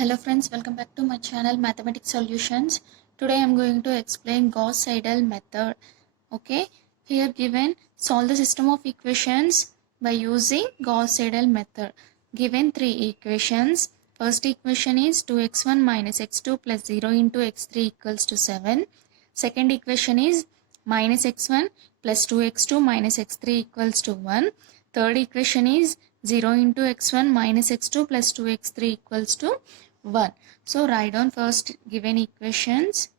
Hello friends, welcome back to my channel Mathematics Solutions. Today I am going to explain Gauss-Seidel method. Okay, here given solve the system of equations by using Gauss-Seidel method. Given three equations. First equation is 2x1 minus x2 plus 0 into x3 equals to 7. Second equation is minus x1 plus 2x2 minus x3 equals to 1. Third equation is 0 into x1 minus x2 plus 2x3 equals to 1. So write down first given equations.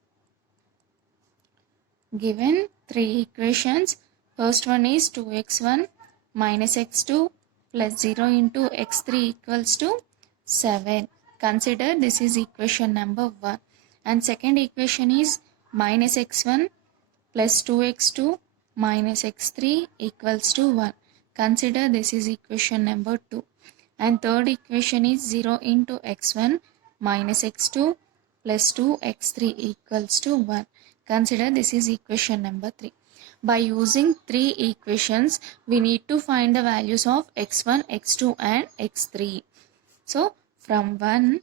Given three equations. First one is 2x1 minus x2 plus 0 into x3 equals to 7. Consider this is equation number 1. And second equation is minus x1 plus 2x2 minus x3 equals to 1. Consider this is equation number 2. And third equation is 0 into x1 minus x2 plus 2x3 equals to 1. Consider this is equation number 3. By using three equations, we need to find the values of x1, x2 and x3. So from 1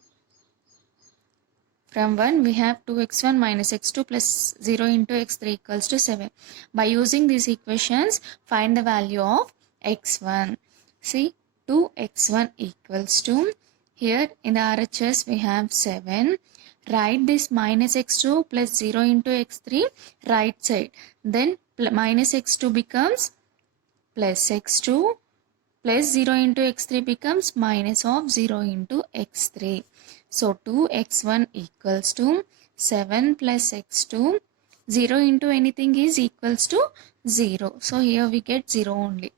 we have 2x1 minus x2 plus 0 into x3 equals to 7. By using these equations, find the value of x1. See, 2x1 equals to, here in the RHS we have 7. Write this minus x2 plus 0 into x3 right side. Then minus x2 becomes plus x2 plus 0 into x3 becomes minus of 0 into x3. So 2x1 equals to 7 plus x2. 0 into anything is equals to 0. So here we get 0 only.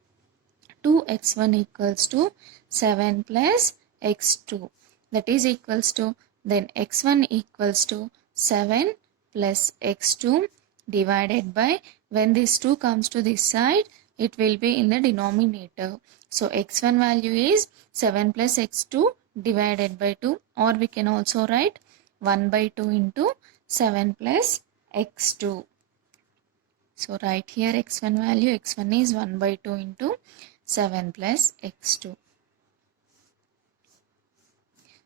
2x1 equals to 7 plus x2. That is equals to, then x1 equals to 7 plus x2 divided by, when this 2 comes to this side, it will be in the denominator. So x1 value is 7 plus x2 divided by 2, or we can also write 1 by 2 into 7 plus x2. So write here x1 value, x1 is 1 by 2 into 7 plus x2.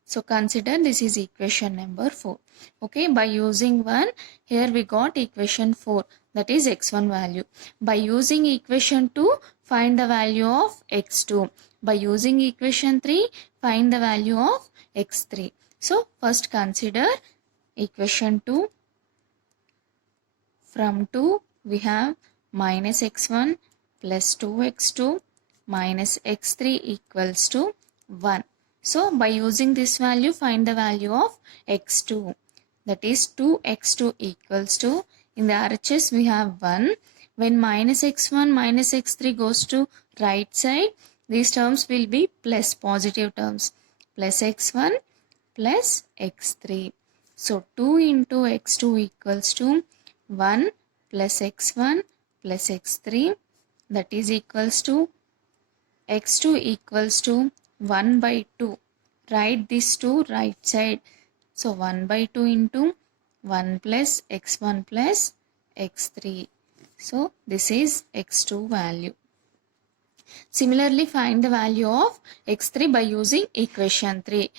So consider this is equation number 4. Okay, by using 1, here we got equation 4, that is x1 value. By using equation 2, find the value of x2. By using equation 3, find the value of x3. So first consider equation 2. From 2, we have minus x1 plus 2x2 minus x3 equals to 1. So by using this value, find the value of x2. That is 2x2 equals to, in the RHS we have 1. When minus x1 minus x3 goes to right side, these terms will be plus positive terms. Plus x1 plus x3. So 2 into x2 equals to 1 plus x1 plus x3, that is equals to x2 equals to 1 by 2. Write this to right side. So 1 by 2 into 1 plus x1 plus x3. So this is x2 value. Similarly, find the value of x3 by using equation 3.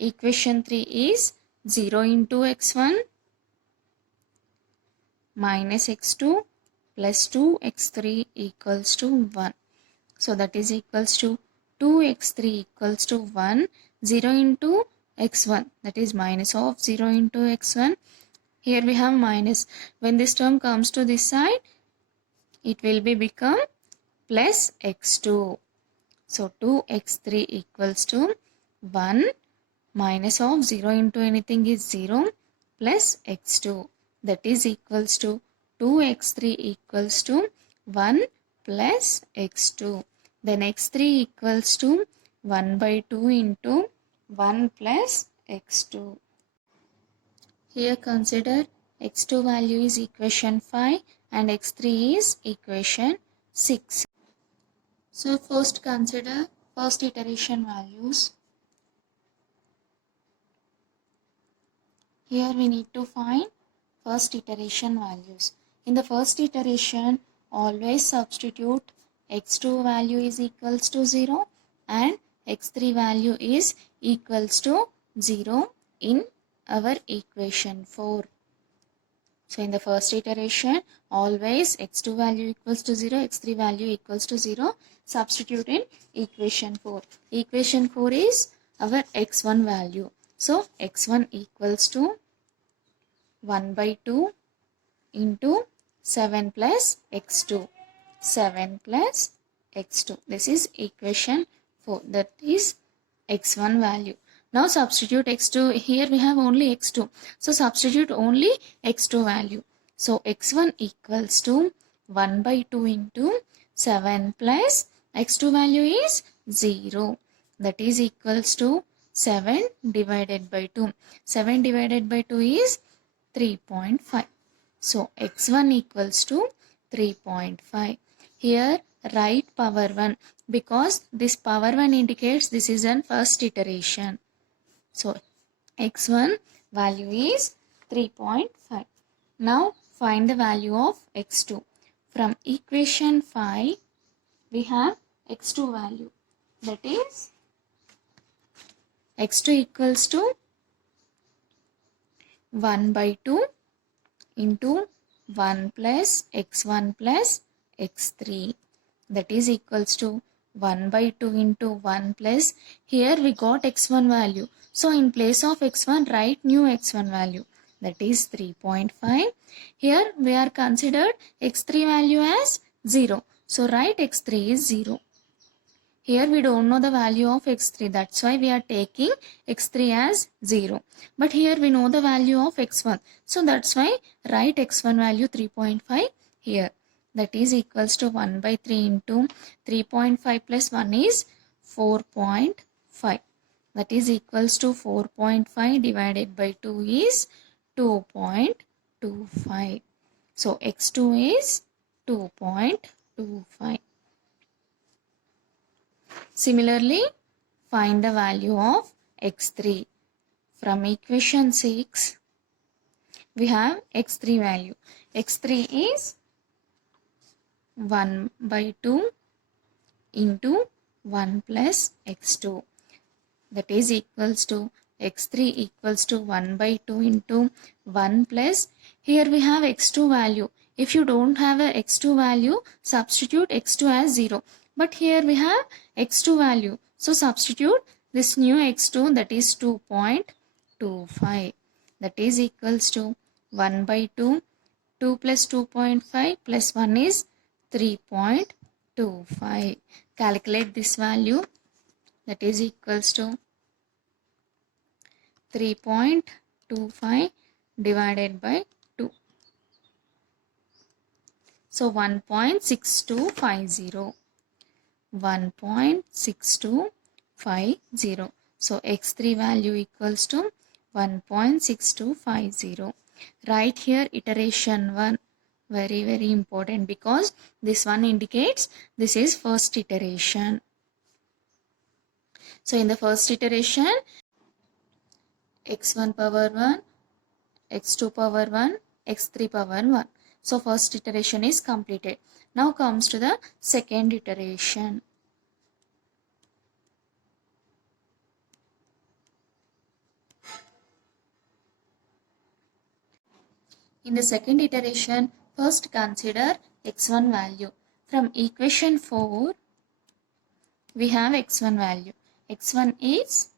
Equation 3 is 0 into x1 minus x2 plus 2x3 equals to 1. So that is equals to 2x3 equals to 1. 0 into x1, that is minus of 0 into x1. Here we have minus. When this term comes to this side, it will be become plus x2. So 2x3 equals to 1 minus of 0 into anything is 0 plus x2. That is equals to 2x3 equals to 1 plus x2. Then x3 equals to 1 by 2 into 1 plus x2. Here consider x2 value is equation 5 and x3 is equation 6. So first consider first iteration values. Here we need to find first iteration values. In the first iteration, always substitute x2 value is equals to 0 and x3 value is equals to 0 in our equation 4. So in the first iteration, always x2 value equals to 0, x3 value equals to 0. Substitute in equation 4. Equation 4 is our x1 value. So x1 equals to 1 by 2 into 7 plus x2. 7 plus x2. This is equation 4. That is x1 value. Now substitute x2. Here we have only x2. So substitute only x2 value. So x1 equals to 1 by 2 into 7 plus x2 value is 0. That is equals to 7 divided by 2. 7 divided by 2 is 3.5. So x1 equals to 3.5. Here write power 1 because this power 1 indicates this is an first iteration. So x1 value is 3.5. Now find the value of x2. From equation 5 we have x2 value, that is x2 equals to 1 by 2 into 1 plus x1 plus x3, that is equals to 1 by 2 into 1 plus, here we got x1 value. So in place of x1 write new x1 value, that is 3.5. Here we are considered x3 value as 0. So write x3 is 0. Here we don't know the value of x3, that's why we are taking x3 as 0. But here we know the value of x1. So that's why write x1 value 3.5 here. That is equals to 1 by 3 into 3.5 plus 1 is 4.5. That is equals to 4.5 divided by 2 is 2.25. So x2 is 2.25. Similarly, find the value of x3. From equation 6, we have x3 value. x3 is 1 by 2 into 1 plus x2. That is equals to x3 equals to 1 by 2 into 1 plus. Here we have x2 value. If you don't have a x2 value, substitute x2 as 0. But here we have x2 value. So substitute this new x2, that is 2.25. That is equals to 1 by 2. 2 plus 2.5 plus 1 is 3.25. Calculate this value. That is equals to 3.25 divided by 2. So 1.6250. 1.6250. So x3 value equals to 1.6250. Write here iteration 1. Very important because this one indicates this is first iteration. So in the first iteration, x1 power 1, x2 power 1, x3 power 1. So first iteration is completed. Now comes to the second iteration. In the second iteration, first consider x1 value. From equation 4, we have x1 value. x1 is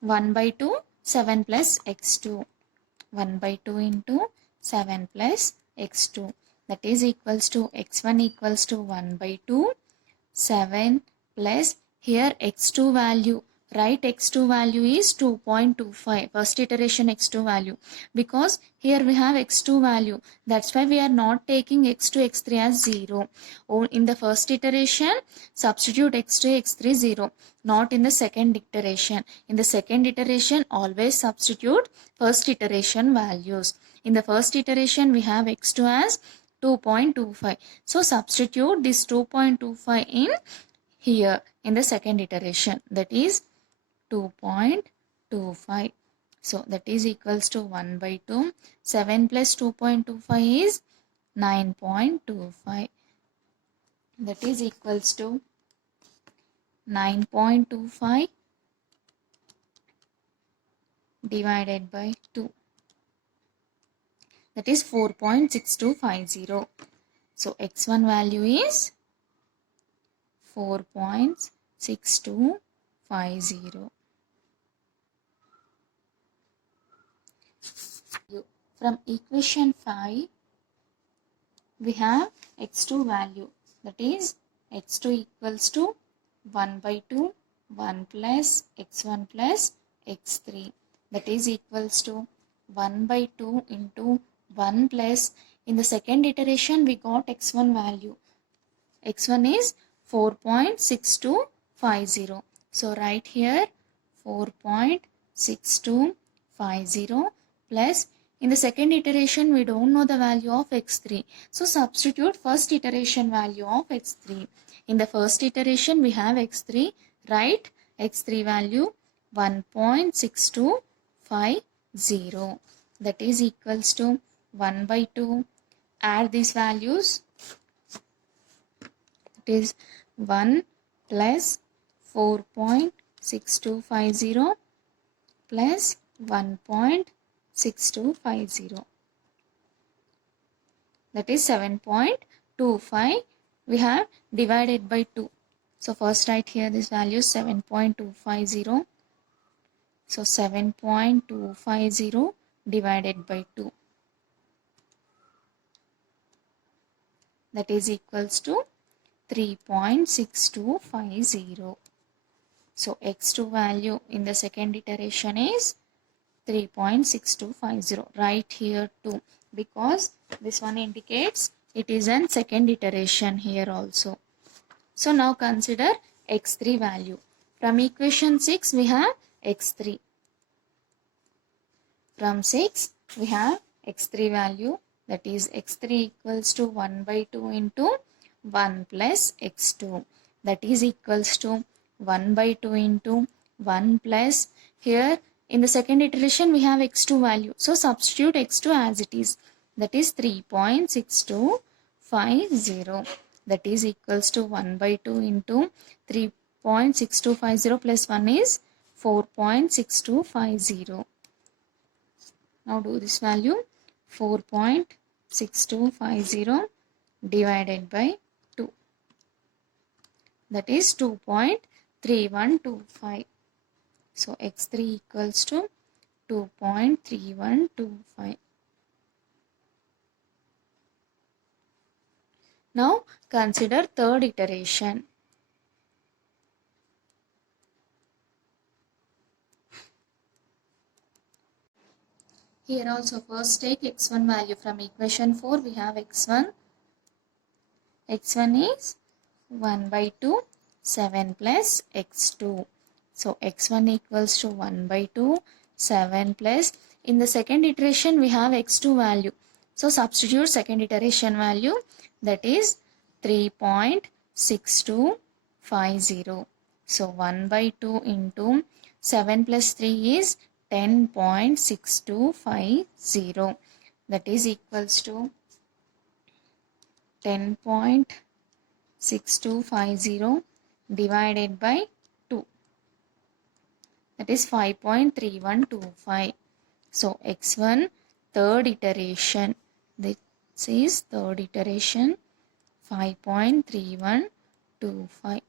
1 by 2, 7 plus x2. 1 by 2 into 7 plus x2. That is equals to x1 equals to 1 by 2, 7 plus, here x2 value. Write x2 value is 2.25. First iteration x2 value. Because here we have x2 value. That's why we are not taking x2, x3 as 0. In the first iteration, substitute x2, x3 0. Not in the second iteration. In the second iteration, always substitute first iteration values. In the first iteration, we have x2 as 2.25. So substitute this 2.25 in here in the second iteration, that is 2.25. So that is equals to 1 by 2. 7 plus 2.25 is 9.25. That is equals to 9.25 divided by 2, that is 4.6250. So x1 value is 4.6250. From equation 5, we have x2 value, that is x2 equals to 1 by 2, 1 plus x1 plus x3, that is equals to 1 by 2 into 1 plus, in the second iteration we got x1 value, x1 is 4.6250. So write here 4.6250 plus, in the second iteration we don't know the value of x3. So substitute first iteration value of x3. In the first iteration we have x3, write x3 value 1.6250, that is equals to 1 by 2. Add these values, it is 1 plus 4.6250 plus 1.6250, that is 7.25. We have divided by 2. So first write here this value 7.250. So 7.250 divided by 2, that is equals to 3.6250. So x2 value in the second iteration is 3.6250. Write here 2 because this one indicates it is an second iteration here also. So now consider x3 value. From equation 6 we have x3. From 6 we have x3 value, that is x3 equals to 1 by 2 into 1 plus x2, that is equals to 1 by 2 into 1 plus, here in the second iteration we have x2 value, so substitute x2 as it is, that is 3.6250, that is equals to 1 by 2 into 3.6250 plus 1 is 4.6250. Now do this value, 4.6250 divided by 2, that is 2.3125. So x3 equals to 2.3125. Now consider third iteration. Here also first take x1 value. From equation 4 we have x1. x1 is 1 by 2, 7 plus x2. So x1 equals to 1 by 2, 7 plus, in the second iteration we have x2 value. So substitute second iteration value, that is 3.6250. So 1 by 2 into 7 plus 3 is 10.6250, that is equals to 10.6250 divided by 2, that is 5.3125. So x1 third iteration, this is third iteration, 5.3125.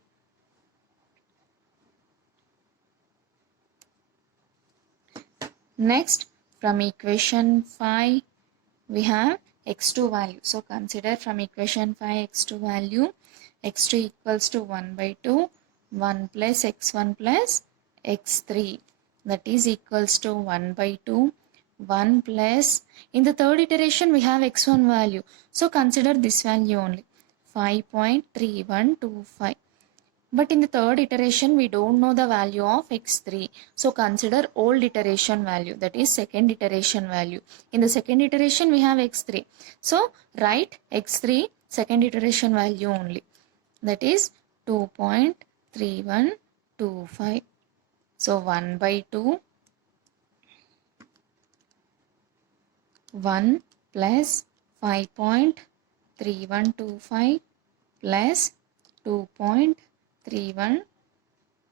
Next, from equation 5 we have x2 value. So consider from equation 5 x2 value, x2 equals to 1 by 2, 1 plus x1 plus x3, that is equals to 1 by 2, 1 plus, in the third iteration we have x1 value. So consider this value only, 5.3125. But in the third iteration we don't know the value of x3. So consider old iteration value, that is second iteration value. In the second iteration we have x3. So write x3 second iteration value only, that is 2.3125. So 1 by 2, 1 plus 5.3125 plus 2.3125.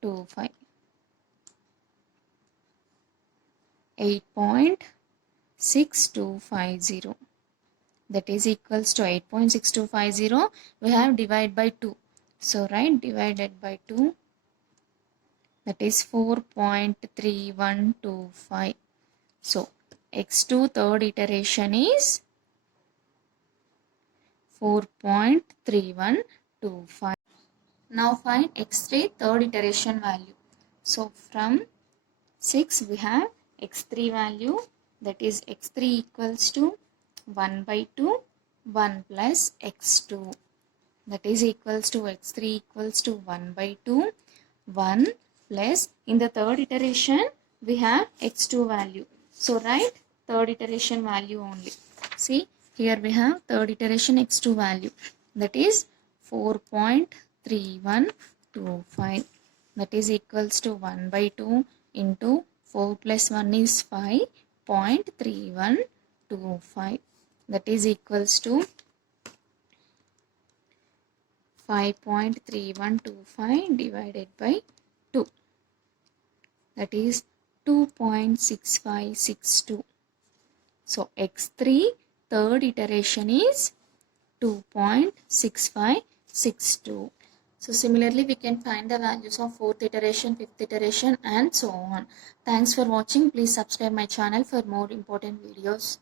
8.6250. 8.6250. That is equals to 8.6250. We have divided by 2. So right, divided by 2. That is 4.3125. So x2 third iteration is 4.3125. Now find x3 third iteration value. So from 6 we have x3 value, that is x3 equals to 1 by 2, 1 plus x2. That is equals to x3 equals to 1 by 2, 1 plus, in the third iteration we have x2 value. So write third iteration value only. See, here we have third iteration x2 value, that is 4.3125. That is equals to 1 by 2 into 4 plus 1 is 5.3125. That is equals to 5.3125 divided by 2. That is 2.6562. So x3 third iteration is 2.6562. So similarly we can find the values of fourth iteration, fifth iteration and so on. Thanks for watching. Please subscribe my channel for more important videos.